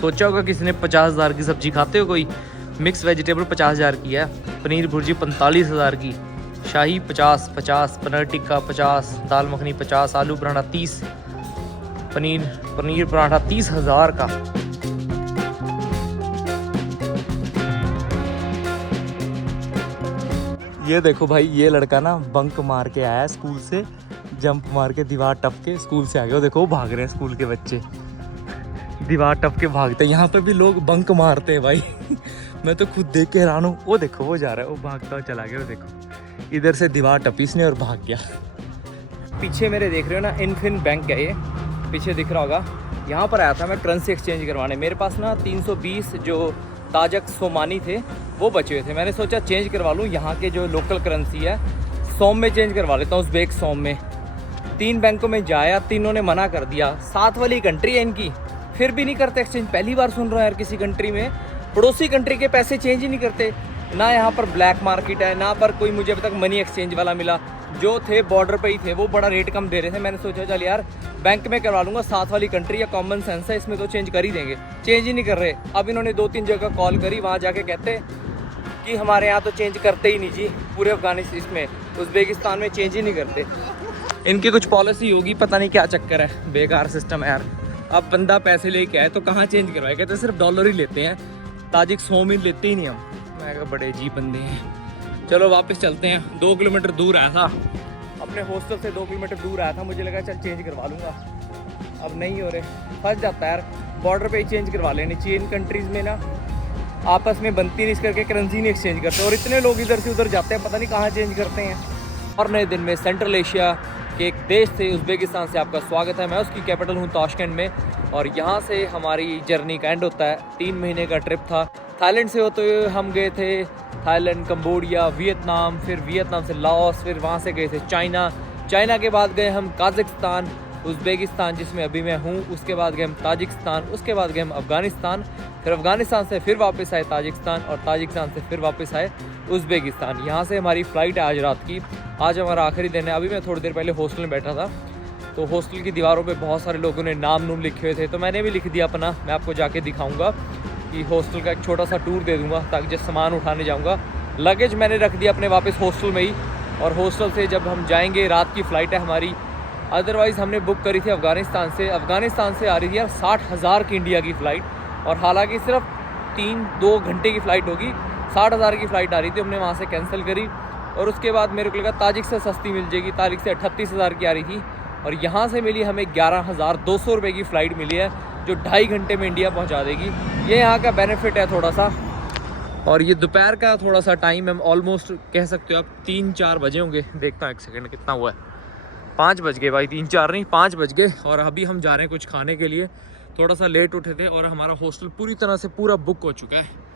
सोचा होगा किसी ने 50,000 की सब्जी खाते हो कोई? मिक्स वेजिटेबल 50,000 की है, पनीर भुर्जी 45,000 की, शाही 50, पनीर टिक्का 50, दाल मखनी 50, आलू पराठा 30, पनीर पराठा 30,000 का। ये देखो भाई, ये लड़का ना बंक मार के आया है स्कूल से, जंप मार के दीवार टप के स्कूल से आ गया। देखो भाग रहे हैं स्कूल के बच्चे, दीवार टप के भागते हैं। यहाँ पे भी लोग बंक मारते हैं भाई मैं तो खुद देख के हैरान हूँ। वो देखो वो जा रहा है, वो भागता हुआ चला गया। वो देखो इधर से दीवार टपी इसने और भाग गया। पीछे मेरे देख रहे हो ना, इनफिन बैंक है ये, पीछे दिख रहा होगा। यहाँ पर आया था मैं करेंसी एक्सचेंज करवाने। मेरे पास ना 320 जो ताजक सोमानी थे वो बचे हुए थे। मैंने सोचा चेंज करवा लूँ, यहाँ के जो लोकल करेंसी है सोम में चेंज करवा लेता हूँ, उज़्बेक सोम में। 3 बैंकों में जाया, तीनों ने मना कर दिया। साथ वाली कंट्री है इनकी, फिर भी नहीं करते एक्सचेंज। पहली बार सुन रहा हूँ यार, किसी कंट्री में पड़ोसी कंट्री के पैसे चेंज ही नहीं करते। ना यहाँ पर ब्लैक मार्केट है, ना पर कोई मुझे अभी तक मनी एक्सचेंज वाला मिला। जो थे बॉर्डर पे ही थे, वो बड़ा रेट कम दे रहे थे। मैंने सोचा चल यार बैंक में करवा लूँगा, साथ वाली कंट्री या कॉमन सेंस है, इसमें तो चेंज कर ही देंगे। चेंज ही नहीं कर रहे। अब इन्होंने 2-3 जगह कॉल करी, वहाँ जाके कहते कि हमारे यहाँ तो चेंज करते ही नहीं जी, पूरे अफगानिस्तान इसमें उज़्बेकिस्तान में चेंज ही नहीं करते। इनकी कुछ पॉलिसी होगी, पता नहीं क्या चक्कर है, बेकार सिस्टम है यार। अब बंदा पैसे लेके आए तो कहाँ चेंज करवाए, कहते सिर्फ डॉलर ही लेते हैं, ताजिक सोम ही लेते ही नहीं हम। मैं कहा बड़े अजीब बंदे हैं। चलो वापस चलते हैं। 2 किलोमीटर दूर आया था, अपने हॉस्टल से 2 किलोमीटर दूर आया था। मुझे लगा चल चेंज करवा लूँगा, अब नहीं हो रहे। फंस जाता है यार, बॉर्डर पे ही चेंज करवा लेनी चाहिए। इन कंट्रीज़ में ना आपस में बनती नहीं, इस करके करेंसी नहीं एक्सचेंज करते, और इतने लोग इधर से उधर जाते हैं, पता नहीं कहाँ चेंज करते हैं। और नए दिन में सेंट्रल एशिया के एक देश से, उज़्बेकिस्तान से आपका स्वागत है। मैं उसकी कैपिटल हूँ ताशकंद में, और यहाँ से हमारी जर्नी का एंड होता है। 3 महीने का ट्रिप था। थाईलैंड से होते हुए हम गए थे थाईलैंड, कंबोडिया, वियतनाम, फिर वियतनाम से लाओस, फिर वहाँ से गए थे चाइना के बाद गए हम काज़ाकिस्तान, उज़्बेकिस्तान जिसमें अभी मैं हूँ, उसके बाद गए हम ताजिकिस्तान, उसके बाद गए हम अफ़गानिस्तान, फिर अफ़गानिस्तान से फिर वापस आए ताजिकिस्तान, और ताजिकिस्तान से फिर वापस आए उज़्बेकिस्तान। यहाँ से हमारी फ़्लाइट है आज रात की। आज हमारा आखिरी दिन है। अभी मैं थोड़ी देर पहले हॉस्टल में बैठा था, तो हॉस्टल की दीवारों पे बहुत सारे लोगों ने नाम लिखे हुए थे, तो मैंने भी लिख दिया अपना। मैं आपको जाके दिखाऊंगा कि हॉस्टल का एक छोटा सा टूर दे दूंगा, ताकि जब सामान उठाने जाऊंगा। लगेज मैंने रख दिया अपने वापस हॉस्टल में ही, और हॉस्टल से जब हम जाएंगे, रात की फ़्लाइट है हमारी। अदरवाइज़ हमने बुक करी थी अफ़गानिस्तान से आ रही थी यार 60,000 की इंडिया की फ़्लाइट, और हालांकि सिर्फ 3-2 घंटे की फ़्लाइट होगी। 60,000 की फ़्लाइट आ रही थी, हमने वहाँ से कैंसिल करी। और उसके बाद मेरे को लगा ताजिक से सस्ती मिल जाएगी, ताजिक से 38,000 की आ रही थी, और यहाँ से मिली हमें 11,200 रुपये की फ़्लाइट मिली है, जो 2.5 घंटे में इंडिया पहुँचा देगी। ये यहाँ का बेनिफिट है थोड़ा सा। और ये दोपहर का थोड़ा सा टाइम है, ऑलमोस्ट कह सकते हो आप 3-4 बजे होंगे। देखता हूँ एक सेकंड कितना हुआ है। 5 बज गए भाई, 3-4 नहीं 5 बज गए। और अभी हम जा रहे हैं कुछ खाने के लिए। थोड़ा सा लेट उठे थे, और हमारा हॉस्टल पूरी तरह से पूरा बुक हो चुका है।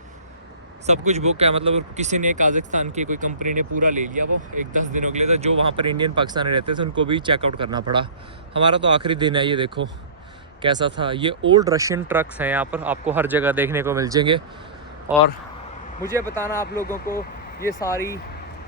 सब कुछ बुक है, मतलब किसी ने काज़ाकिस्तान की कोई कंपनी ने पूरा ले लिया। वो एक 10 दिनों के लिए था। जो वहाँ पर इंडियन पाकिस्तानी रहते थे उनको भी चेकआउट करना पड़ा। हमारा तो आखिरी दिन है। ये देखो कैसा था। ये ओल्ड रशियन ट्रक्स हैं, यहाँ पर आपको हर जगह देखने को मिल जाएंगे। और मुझे बताना आप लोगों को ये सारी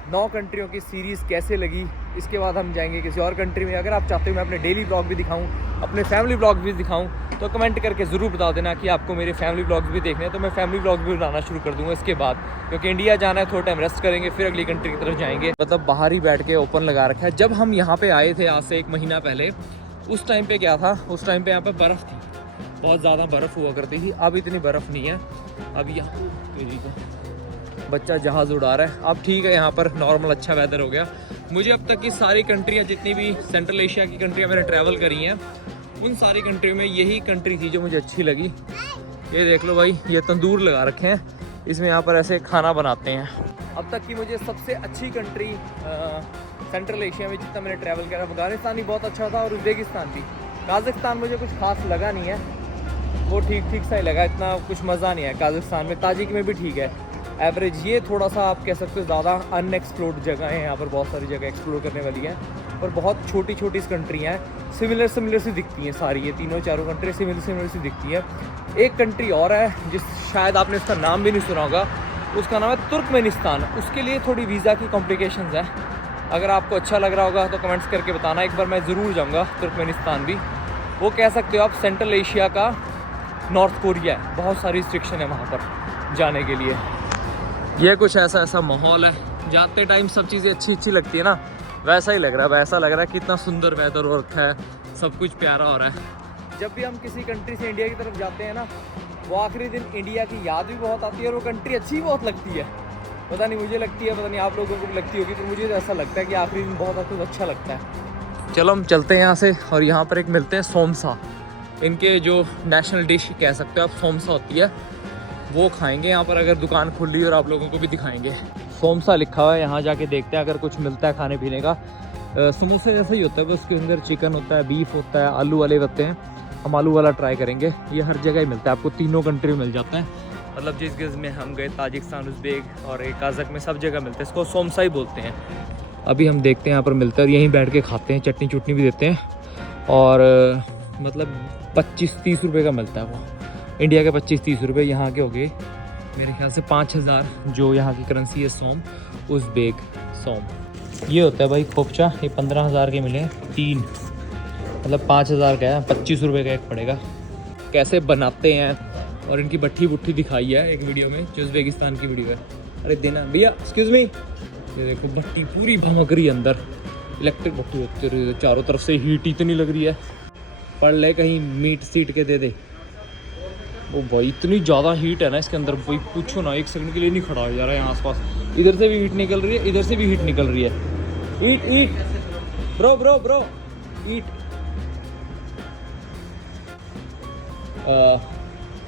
9 कंट्रियों की सीरीज़ कैसे लगी। इसके बाद हम जाएंगे किसी और कंट्री में। अगर आप चाहते हो मैं अपने डेली ब्लॉग भी दिखाऊं, अपने फैमिली ब्लॉग भी दिखाऊं, तो कमेंट करके ज़रूर बता देना कि आपको मेरे फैमिली ब्लॉग्स भी देखने हैं। तो मैं फैमिली ब्लॉग भी बनाना शुरू कर दूंगा इसके बाद, क्योंकि इंडिया जाना है, थोड़ा टाइम रेस्ट करेंगे, फिर अगली कंट्री की तरफ जाएंगे। मतलब बाहर ही बैठ के ओपन लगा रखा है। जब हम यहाँ पे आए थे आज से 1 महीना पहले, उस टाइम पे क्या था, उस टाइम पे यहाँ पे बर्फ़ थी, बहुत ज़्यादा बर्फ़ हुआ करती थी। अब इतनी बर्फ़ नहीं है। अब यहाँ बच्चा जहाज़ उड़ा रहा है। अब ठीक है, यहाँ पर नॉर्मल अच्छा वेदर हो गया। मुझे अब तक की सारी कंट्रियाँ, जितनी भी सेंट्रल एशिया की कंट्रियाँ मैंने ट्रैवल करी हैं, उन सारी कंट्रियों में यही कंट्री थी जो मुझे अच्छी लगी। ये देख लो भाई, ये तंदूर लगा रखे हैं, इसमें यहाँ पर ऐसे खाना बनाते हैं। अब तक की मुझे सबसे अच्छी कंट्री सेंट्रल एशिया में जितना मैंने ट्रैवल किया, अफगानिस्तान भी बहुत अच्छा था, और उज़्बेकिस्तान भी। काज़ाकिस्तान मुझे कुछ खास लगा नहीं है, वो ठीक सा ही लगा, इतना कुछ मज़ा नहीं है काज़ाकिस्तान में। ताजिक में भी ठीक है, एवरेज। ये थोड़ा सा आप कह सकते हो ज़्यादा अनएक्सप्लोर्ड जगह है, यहाँ पर बहुत सारी जगह एक्सप्लोर करने वाली हैं, और बहुत छोटी छोटी कंट्रियाँ हैं। सिमिलर सी दिखती हैं सारी, ये 3-4 कंट्री सिमिलर सी दिखती हैं। एक कंट्री और है जिस शायद आपने उसका नाम भी नहीं सुना होगा, उसका नाम है तुर्कमेनिस्तान। उसके लिए थोड़ी वीज़ा की कॉम्प्लिकेशंस हैं। अगर आपको अच्छा लग रहा होगा तो कमेंट्स करके बताना, एक बार मैं ज़रूर जाऊँगा तुर्कमेनिस्तान भी। वो कह सकते हो आप सेंट्रल एशिया का नॉर्थ कोरिया है, बहुत सारी रिस्ट्रिक्शन है वहाँ पर जाने के लिए। ये कुछ ऐसा माहौल है, जाते टाइम सब चीज़ें अच्छी लगती है ना, वैसा ही लग रहा है, वैसा लग रहा है कितना सुंदर वेदर हो रखा है, सब कुछ प्यारा हो रहा है। जब भी हम किसी कंट्री से इंडिया की तरफ जाते हैं ना, वो आखिरी दिन इंडिया की याद भी बहुत आती है और वो कंट्री अच्छी भी बहुत लगती है। पता नहीं मुझे लगती है, पता नहीं आप लोगों को भी लगती होगी, पर मुझे तो ऐसा लगता है कि आखिरी दिन बहुत कुछ अच्छा लगता है। चलो हम चलते हैं यहाँ से, और यहाँ पर एक मिलते हैं सोमसा, इनके जो नेशनल डिश कह सकते हो आप, सोमसा होती है, वो खाएंगे यहाँ पर अगर दुकान खुल रही है, और आप लोगों को भी दिखाएंगे। सोमसा लिखा हुआ है, यहाँ जाके देखते हैं अगर कुछ मिलता है खाने पीने का। समोसे जैसा ही होता है, बस उसके अंदर चिकन होता है, बीफ होता है, आलू वाले होते हैं। हम आलू वाला ट्राई करेंगे, ये हर जगह ही मिलता है, आपको तीनों कंट्री में मिल जाता है। मतलब जिस गिज़ में हम गए, ताजिकिस्तान, उज़्बेक और एक काज़क में, सब जगह मिलते हैं, इसको सोमसा ही बोलते हैं। अभी हम देखते हैं यहाँ पर मिलता है, और यहीं बैठ के खाते हैं, चटनी चुटनी भी देते हैं, और मतलब 25-30 रुपये का मिलता है वो। इंडिया के 25-30 रुपये, यहाँ के हो गए मेरे ख्याल से 5000, जो यहाँ की करेंसी है सोम, उज़्बेक सोम। ये होता है भाई खोपचा, ये 15000 के मिले 3, मतलब 5000 का है, 25 रुपये का एक पड़ेगा। कैसे बनाते हैं, और इनकी भट्ठी बुट्ठी दिखाई है एक वीडियो में, जो उज़्बेकिस्तान की वीडियो है। अरे देना भैया, एक्सक्यूज़ मी। ये देखो भट्टी पूरी भमक रही है अंदर, इलेक्ट्रिक भट्टी होती है, चारों तरफ से हीट इतनी लग रही है। पढ़ ले कहीं मीट सीट के दे दे। वो भाई इतनी ज़्यादा हीट है ना इसके अंदर, भाई पूछो ना, एक सेकंड के लिए नहीं खड़ा हो जा रहा है यहाँ आसपास। इधर से भी हीट निकल रही है, इधर से भी हीट निकल रही है। ईट ब्रो ईट।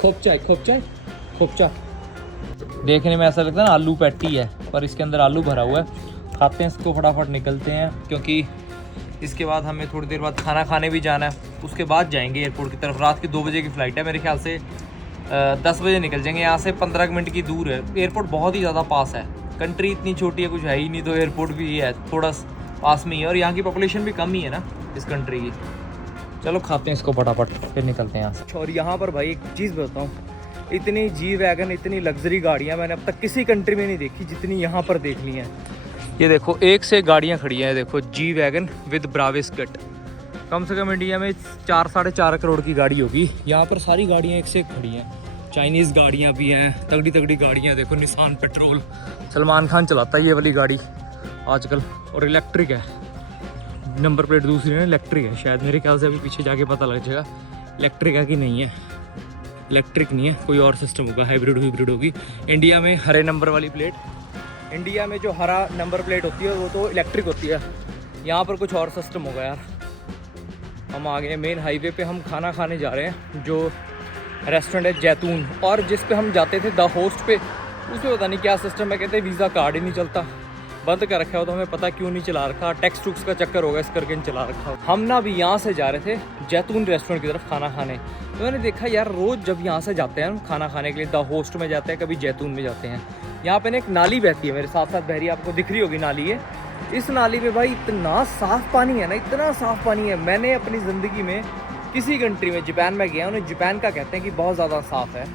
खोपचा देखने में ऐसा लगता है ना आलू पैटी है, पर इसके अंदर आलू भरा हुआ है। खाते हैं इसको, फटाफट निकलते हैं, क्योंकि इसके बाद हमें थोड़ी देर बाद खाना खाने भी जाना है। उसके बाद जाएंगे एयरपोर्ट की तरफ। रात की 2 बजे की फ़्लाइट है, मेरे ख्याल से 10 बजे निकल जाएंगे। यहाँ से 15 मिनट की दूर है, एयरपोर्ट बहुत ही ज़्यादा पास है। कंट्री इतनी छोटी है, कुछ है ही नहीं, तो एयरपोर्ट भी है थोड़ा पास में ही है, और यहाँ की पॉपुलेशन भी कम ही है ना इस कंट्री की। चलो खाते हैं इसको फटाफट, फिर निकलते हैं यहाँ से। और यहाँ पर भाई एक चीज़ बताऊँ, इतनी जी वैगन, इतनी लग्जरी गाड़ियाँ मैंने अब तक किसी कंट्री में नहीं देखी जितनी यहाँ पर देख ली हैं। ये देखो एक से गाड़ियाँ खड़ी हैं, देखो जी वैगन विद ब्राविस कट। कम से कम इंडिया में 4-4.5 करोड़ की गाड़ी होगी, यहाँ पर सारी गाड़ियाँ एक से एक खड़ी हैं। चाइनीज़ गाड़ियाँ भी हैं, तगड़ी गाड़ियाँ। देखो निसान पेट्रोल, सलमान खान चलाता है ये वाली गाड़ी आजकल, और इलेक्ट्रिक है। नंबर प्लेट दूसरी है, इलेक्ट्रिक है शायद, मेरे ख्याल से अभी पीछे जाके पता लग जाएगा इलेक्ट्रिक है कि नहीं है। इलेक्ट्रिक नहीं है, कोई और सिस्टम होगा, हाइब्रिड होगी। इंडिया में हरे नंबर वाली प्लेट, इंडिया में जो हरा नंबर प्लेट होती है वो तो इलेक्ट्रिक होती है, यहाँ पर कुछ और सिस्टम होगा यार। हम आ गए मेन हाईवे पे, हम खाना खाने जा रहे हैं, जो रेस्टोरेंट है जैतून। और जिस पे हम जाते थे द होस्ट पे, उसमें पता नहीं क्या सिस्टम है, कहते हैं वीज़ा कार्ड ही नहीं चलता, बंद कर रखा हो, तो हमें पता क्यों नहीं चला रखा, टैक्स टुक्स का चक्कर होगा इस करके नहीं चला रखा। हम ना अभी यहाँ से जा रहे थे जैतून रेस्टोरेंट की तरफ खाना खाने, तो मैंने देखा यार रोज़ जब यहाँ से जाते हैं खाना खाने के लिए, द होस्ट में जाते हैं, कभी जैतून में जाते हैं, यहाँ पे ना एक नाली बहती है, मेरे साथ साथ बह रही है, आपको दिख रही होगी नाली है। इस नाली में भाई इतना साफ़ पानी है ना, इतना साफ़ पानी है, मैंने अपनी ज़िंदगी में किसी कंट्री में, जापान में गया, उन्हें जापान का कहते हैं कि बहुत ज़्यादा साफ़ है।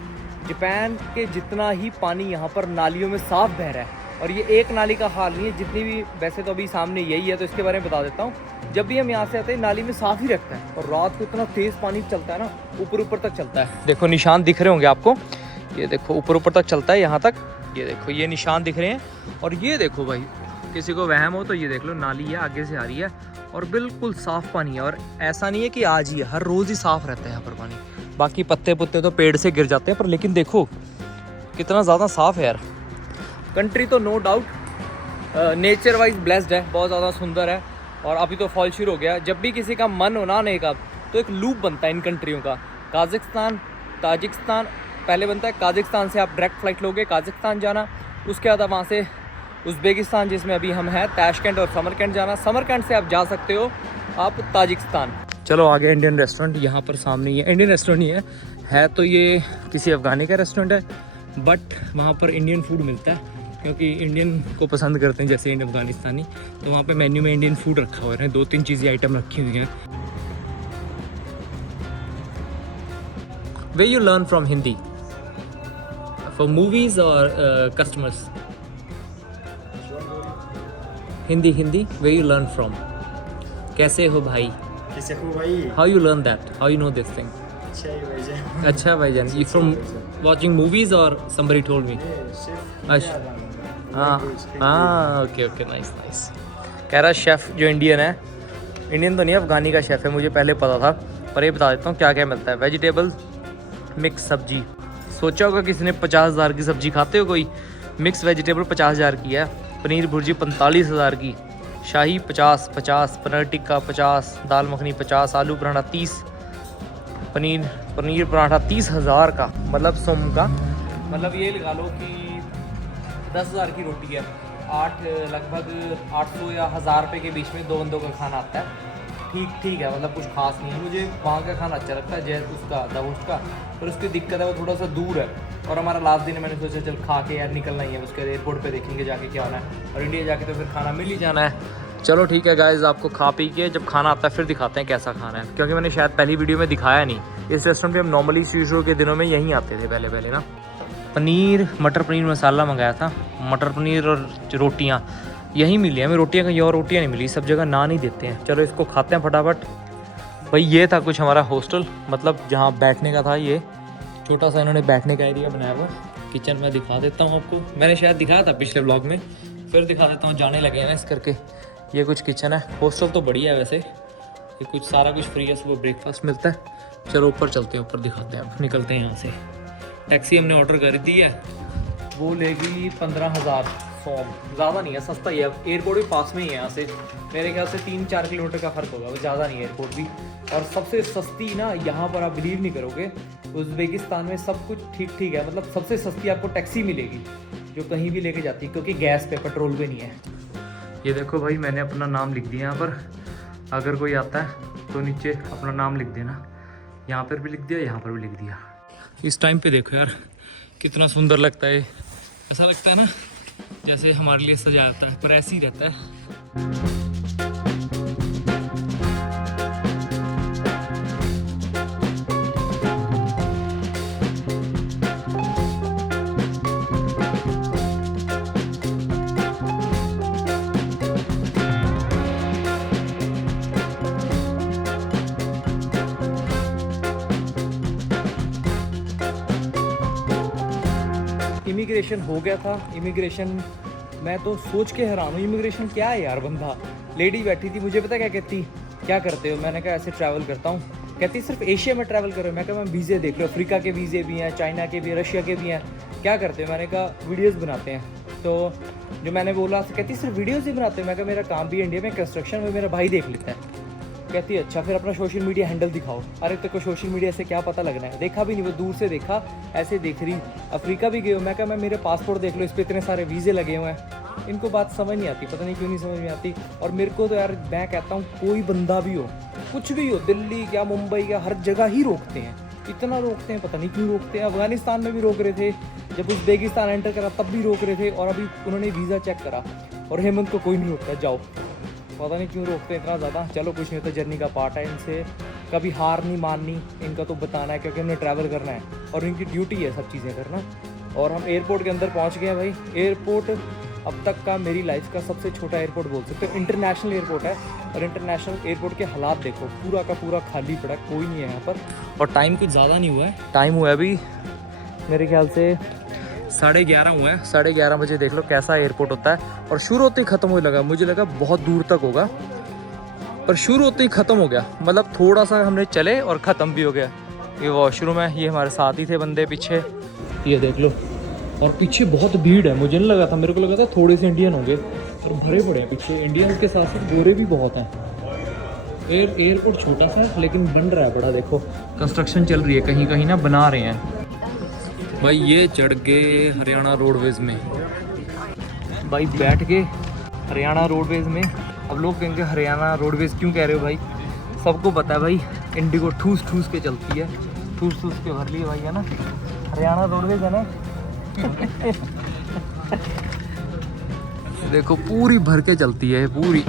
जापान के जितना ही पानी यहाँ पर नालियों में साफ़ बह रहा है, और ये एक नाली का हाल नहीं है, जितनी भी, वैसे तो अभी सामने यही है, तो इसके बारे में बता देता हूँ। जब भी हम यहाँ से आते हैं नाली में साफ़ ही रखता है, और रात को इतना तेज़ पानी चलता है ना, ऊपर तक चलता है। देखो निशान दिख रहे होंगे आपको, ये देखो ऊपर तक चलता है यहाँ तक, ये देखो ये निशान दिख रहे हैं। और ये देखो भाई, किसी को वहम हो तो ये देख लो, नाली है आगे से आ रही है, और बिल्कुल साफ़ पानी है। और ऐसा नहीं है कि आज ही है, हर रोज़ ही साफ़ रहता है यहाँ पर पानी। बाकी पत्ते पुत्ते तो पेड़ से गिर जाते हैं, पर लेकिन देखो कितना ज़्यादा साफ़ है यार। कंट्री तो no doubt nature wise blessed है, बहुत ज़्यादा सुंदर है। और अभी तो फॉल शुरू हो गया, जब भी किसी का मन हो ना आने का, तो एक लूप बनता है इन कंट्रियों का। काज़ाकिस्तान, ताजिकिस्तान पहले बनता है, काज़ाकिस्तान से आप डायरेक्ट फ़्लाइट लोगे काज़ाकिस्तान जाना, उसके बाद वहाँ से उज़्बेकिस्तान जिसमें अभी हम हैं, ताशकेंट और समरकंद जाना, समरकंद से आप जा सकते हो आप ताजिकिस्तान। चलो आगे इंडियन रेस्टोरेंट यहाँ पर सामने ही है, इंडियन रेस्टोरेंट ही है तो ये किसी अफ़गानी का रेस्टोरेंट है, बट वहाँ पर इंडियन फूड मिलता है, क्योंकि इंडियन को पसंद करते हैं जैसे इंडियन अफ़गानिस्तानी, तो वहाँ पे मेन्यू में इंडियन फूड रखा हुआ है, 2-3 चीज़ें आइटम रखी हुई हैं। Where you learn from Hindi? For movies or customers? Hindi. Where you learn from? कैसे हो भाई? कैसे हो भाई? How you learn that? How you know this thing? अच्छा भाईजान, you from watching movies or somebody told me? अच्छा, हाँ हाँ, ओके ओके, नाइस नाइस। कह रहा शेफ़ जो इंडियन है, इंडियन तो नहीं अफ़गानी का शेफ़ है, मुझे पहले पता था, पर ये बता देता हूँ क्या क्या मिलता है। वेजिटेबल मिक्स सब्जी, सोचा होगा किसी ने 50,000 की सब्जी खाते हो कोई? मिक्स वेजिटेबल 50,000 की है, पनीर भुर्जी 45,000 की, शाही 50, पनीर टिक्का 50, दाल मखनी 50, आलू पराठा 30, पनीर पराठा 30,000 का, मतलब सोम का, मतलब ये लगा लो कि 10,000 की रोटी है, लगभग 800 या 1,000 रुपये के बीच में 2 बंदों का खाना आता है। ठीक है, मतलब कुछ खास नहीं है। मुझे वहाँ का खाना अच्छा लगता है, जैसे उसका दाहोस्ट का, पर उसकी दिक्कत है वो थोड़ा सा दूर है, और हमारा लास्ट दिन है, मैंने सोचा चल खा के यार निकलना ही है, उसके एयरपोर्ट पे देखेंगे जाके क्या होना है, और इंडिया जाके तो फिर खाना मिल ही जाना है। चलो ठीक है गाइस, आपको खा पी के जब खाना आता है फिर दिखाते हैं कैसा खाना है, क्योंकि मैंने शायद पहली वीडियो में दिखाया नहीं। इस रेस्टोरेंट पे हम नॉर्मली शुरू के दिनों में यहीं आते थे पहले ना। पनीर मटर पनीर मसाला मंगाया था, मटर पनीर और रोटियाँ यहीं मिली हैं, हमें रोटियाँ कहीं और रोटियाँ नहीं मिली, सब जगह नान ही देते हैं। चलो इसको खाते हैं फटाफट। भाई ये था कुछ हमारा हॉस्टल, मतलब जहाँ बैठने का था, ये छोटा सा इन्होंने बैठने का एरिया बनाया हुआ। किचन में दिखा देता हूँ आपको, मैंने शायद दिखाया था पिछले ब्लॉग में, फिर दिखा देता हूँ, जाने लगे हैं ना इस करके। ये कुछ किचन है, हॉस्टल तो बढ़िया है वैसे, ये कुछ सारा कुछ फ्री है, सुबह ब्रेकफास्ट मिलता है। चलो ऊपर चलते हैं, ऊपर दिखाते हैं, निकलते हैं यहाँ से। टैक्सी हमने ऑर्डर कर दी है, वो लेगी 15,000 सोम, ज़्यादा नहीं है, सस्ता ही है। एयरपोर्ट भी पास में ही है यहाँ से, मेरे ख्याल से 3-4 किलोमीटर का फ़र्क होगा, वो ज़्यादा नहीं है एयरपोर्ट भी। और सबसे सस्ती ना यहाँ पर, आप बिलीव नहीं करोगे, उज़्बेकिस्तान में सब कुछ ठीक है, मतलब सबसे सस्ती आपको टैक्सी मिलेगी जो कहीं भी लेके जाती है, क्योंकि गैस पे पेट्रोल पे नहीं है। ये देखो भाई, मैंने अपना नाम लिख दिया यहाँ पर, अगर कोई आता है तो नीचे अपना नाम लिख देना, यहाँ पर भी लिख दिया, यहाँ पर भी लिख दिया। इस टाइम पे देखो यार कितना सुंदर लगता है, ऐसा लगता है ना जैसे हमारे लिए सजाया जाता है, पर ऐसे ही रहता है। इमिग्रेशन हो गया था, इमिग्रेशन मैं तो सोच के हैरान हूँ, इमिग्रेशन क्या है यार। बंदा लेडी बैठी थी, मुझे पता क्या कहती, क्या करते हो, मैंने कहा ऐसे ट्रैवल करता हूँ। कहती सिर्फ एशिया में ट्रैवल करो, मैं कहा मैं वीज़े देख लो, अफ्रीका के वीज़े भी हैं, चाइना के भी हैं, रशिया के भी हैं। क्या करते हो, मैंने कहा वीडियोज़ बनाते हैं। तो जो मैंने बोला, कहती सिर्फ वीडियोज़ ही बनाते हैं। मैं कहा मेरा काम भी इंडिया में कंस्ट्रक्शन में, मेरा भाई देख लेता है। कहती अच्छा फिर अपना सोशल मीडिया हैंडल दिखाओ। अरे तेरे को सोशल मीडिया से क्या पता लगना है, देखा भी नहीं, वो दूर से देखा, ऐसे देख रही। अफ्रीका भी गए हो, मैं कहा मैं मेरे पासपोर्ट देख लो, इस पर इतने सारे वीज़े लगे हुए हैं। इनको बात समझ नहीं आती, पता नहीं क्यों नहीं समझ में आती। और मेरे को तो यार, मैं कहता हूँ कोई बंदा भी हो, कुछ भी हो, दिल्ली क्या मुंबई क्या, हर जगह ही रोकते हैं, इतना रोकते हैं, पता नहीं क्यों रोकते हैं। अफगानिस्तान में भी रोक रहे थे, जब उज़्बेकिस्तान एंटर करा तब भी रोक रहे थे, और अभी उन्होंने वीज़ा चेक करा, और हेमंत को कोई नहीं रोकता, जाओ। पता नहीं क्यों रोकते हैं इतना ज़्यादा। चलो कुछ नहीं होता, जर्नी का पार्ट है, इनसे कभी हार नहीं माननी, इनका तो बताना है, क्योंकि हमने ट्रैवल करना है और इनकी ड्यूटी है सब चीज़ें करना। और हम एयरपोर्ट के अंदर पहुंच गए हैं भाई। एयरपोर्ट अब तक का मेरी लाइफ का सबसे छोटा एयरपोर्ट बोल सकते हो, इंटरनेशनल एयरपोर्ट है। और इंटरनेशनल एयरपोर्ट के हालात देखो, पूरा का पूरा खाली पड़ा, कोई नहीं है यहाँ पर। और टाइम कुछ ज़्यादा नहीं हुआ है, टाइम हुआ है अभी मेरे ख्याल से 11:30 हुआ है। 11:30 बजे देख लो कैसा एयरपोर्ट होता है। और शुरू होते ही ख़त्म होने लगा, मुझे लगा बहुत दूर तक होगा, पर शुरू होते ही ख़त्म हो गया, मतलब थोड़ा सा हमने चले और ख़त्म भी हो गया। ये वॉशरूम है, ये हमारे साथ ही थे बंदे पीछे, ये देख लो। और पीछे बहुत भीड़ है, मुझे नहीं लगा था, मेरे को लगा था थोड़े से इंडियन होंगे, और भरे पड़े हैं पीछे। इंडियन के साथ साथ गोरे भी बहुत हैं। एयरपोर्ट छोटा सा है लेकिन बन रहा है बड़ा, देखो कंस्ट्रक्शन चल रही है, कहीं कहीं ना बना रहे हैं भाई। ये चढ़ गए हरियाणा रोडवेज़ में भाई, बैठ के हरियाणा रोडवेज़ में। अब लोग कहेंगे हरियाणा रोडवेज़ क्यों कह रहे हो भाई, सबको पता है भाई, इंडिगो ठूस ठूस के चलती है, ठूस ठूस के भर लिए भाई, है ना, हरियाणा रोडवेज़ है ना। देखो पूरी भर के चलती है पूरी।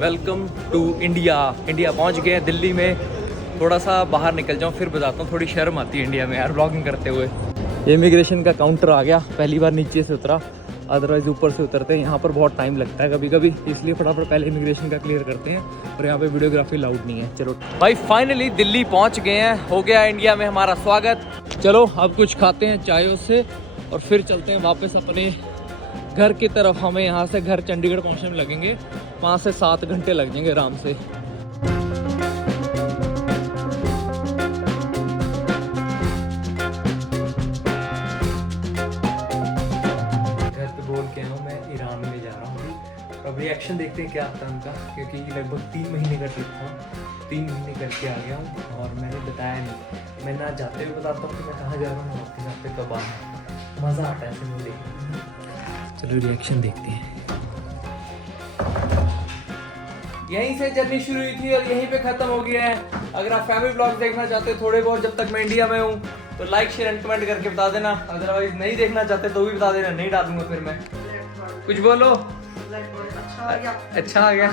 Welcome to India. इंडिया पहुंच गए दिल्ली में। थोड़ा सा बाहर निकल जाऊँ फिर बताता हूँ। थोड़ी शर्म आती है इंडिया में यार ब्लॉगिंग करते हुए। इमिग्रेशन का काउंटर आ गया, पहली बार नीचे से उतरा, अदरवाइज़ ऊपर से उतरते हैं। यहाँ पर बहुत टाइम लगता है कभी कभी, इसलिए फटाफट पहले इमिग्रेशन का क्लियर करते हैं। और यहाँ पे वीडियोग्राफी लाउड नहीं है। चलो भाई फाइनली दिल्ली पहुँच गए हैं, हो गया इंडिया में हमारा स्वागत। चलो अब कुछ खाते हैं चायों से और फिर चलते हैं वापस अपने घर की तरफ। हमें यहाँ से घर चंडीगढ़ पहुँचने में लगेंगे 5 से 7 घंटे लग जाएंगे आराम से। बोल के हूँ मैं ईरान में जा रहा हूँ। अब रिएक्शन देखते हैं क्या आता है उनका, क्योंकि लगभग 3 महीने का ट्रिप था, 3 महीने करके आ गया हूँ और मैंने बताया नहीं। मैं ना जाते हुए बताता हूँ कि मैं कहाँ जा रहा हूँ, आपके साथ पे कब आना। मज़ा आता है ऐसे में देखने में। चलो रिएक्शन देखते हैं। यहीं से जर्नी शुरू हुई थी और यहीं पे ख़त्म हो गया है। अगर आप फैमिली ब्लॉग देखना चाहते हो थोड़े बहुत जब तक मैं इंडिया में हूँ तो लाइक शेयर एंड कमेंट करके बता देना। अदरवाइज नहीं देखना चाहते तो भी बता देना, नहीं डालूंगा फिर मैं। कुछ बोलो। अच्छा आ गया।